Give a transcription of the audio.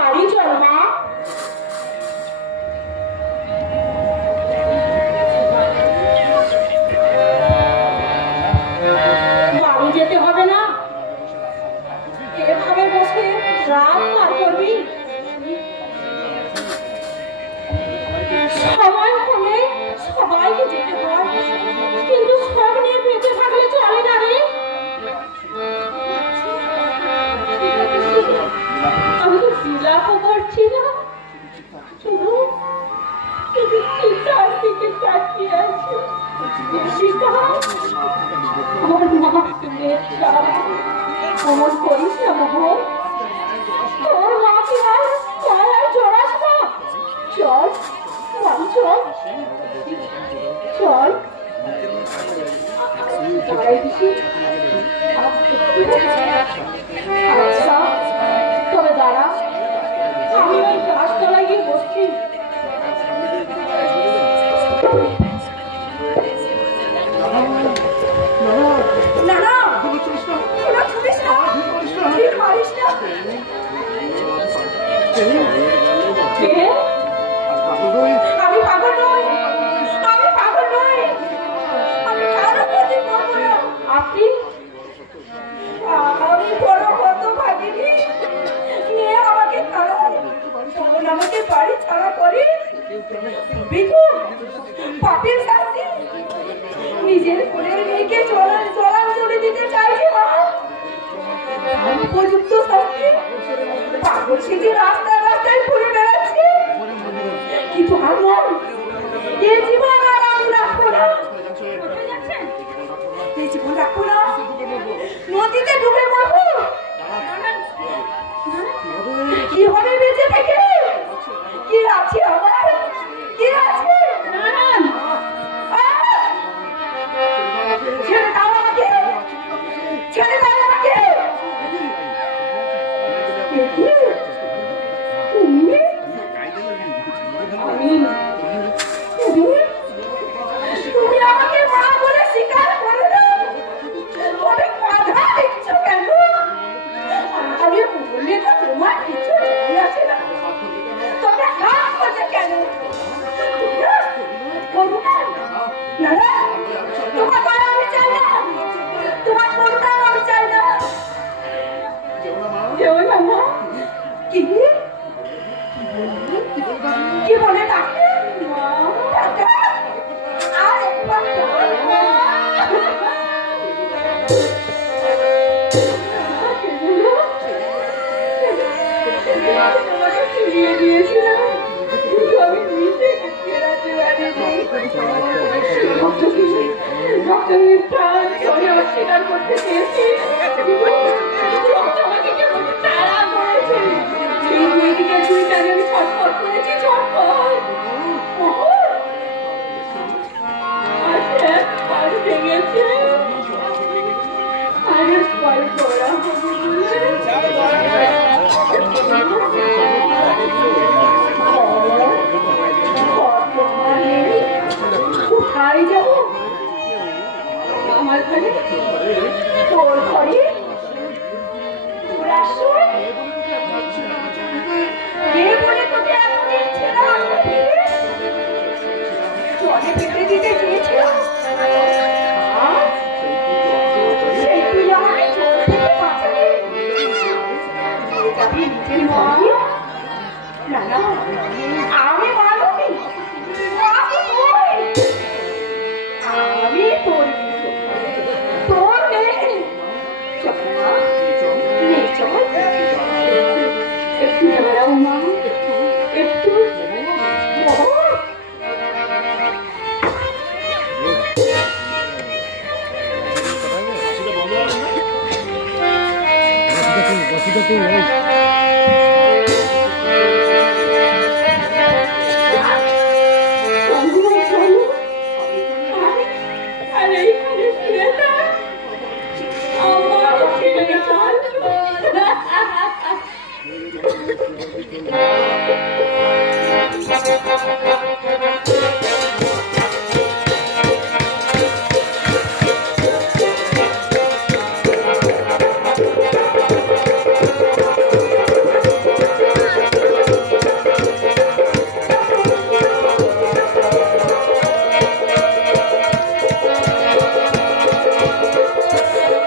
বাড়ি চল মা। বাড়ি যেতে হবে না, এভাবে বসে রাত পার করবি? সময় হলে সবাইকে যেতে হয়, কিন্তু সব নিয়ে বেঁচে থাকলে চলে না রে। আমি তো বিলাপও করছি না, শুধু চিন্তার দিকে তাকিয়ে আছি। আমার মা অমন করিস না মোহন, তোর মাকে আর কলায় জড়াস না। চল চল চল, আচ্ছা তবে দাঁড়া, আমি ওই গাছতলায় গিয়ে বসছি। না না, ওরা ছুটিস না, ঠিক পারিস না। আমি পাগল নই, আমি পাগল নই, আমি কারো ক্ষতি করবো না। আপনি? আমি বড় কত ভাবিনি, নিয়ে আমাকে তাড়ান, তখন আমাকে বাড়ি ছাড়া করে বিপুল পাপের শাস্তি নিজের কোলের মেয়েকে জলাঞ্জলি দিতে চাইছে মা। উপযুক্ত শাস্তি পাগল সেজে রাস্তায় রাস্তায় ঘুরে বেড়াচ্ছে, কিন্তু আমার এই জীবন আর আমি রাখবো না। কোথায় যাচ্ছেন? এই জীবন রাখবো না, নদীতে ডুবে মরবো। কি হবে বেঁচে থেকে? কি আছে আমার, কি আছে? ছেড়ে দাও আমাকে, ছেড়ে দাও আমাকে। তুমি আমাকে মা বলে স্বীকার করো না, অনেক বাধা দিচ্ছ কেন? আমি বললে তো তোমার কিছু যায় আসে না, তবে হাত করতে কেন? না না, তোমার দয়া আমি চাই না, তোমার করুণা আমি চাই না। কেউ না মা, কি কি বলে ডাকে? আর একবার ফিরিয়ে দিয়েছিলাম, কিন্তু আমি নিজেকে ফেরাতে পারিনি। অস্বীকার করতে চেয়েছি, আমাকে কেমন তাড়া করেছে। সেই দুই দিকে দুই টানে আমি ছটফট করেছি, ছটফট। পাল ভেঙেছে, আরেক পাল পড়া কোথায় যাবো? আমার ঘরে, তোর ঘরে, তোর আসল বলে তোকে এতদিন ছেড়ে আসতে জলে পেতে দিতে চেয়েছিল, সেই তুই আমাকে জল থেকে বাঁচালি। যাবি নিজের মনে? না না, আমি মানবি, আমি তোর তোর মেয়ে। চল একটু দাঁড়াও মা, একটু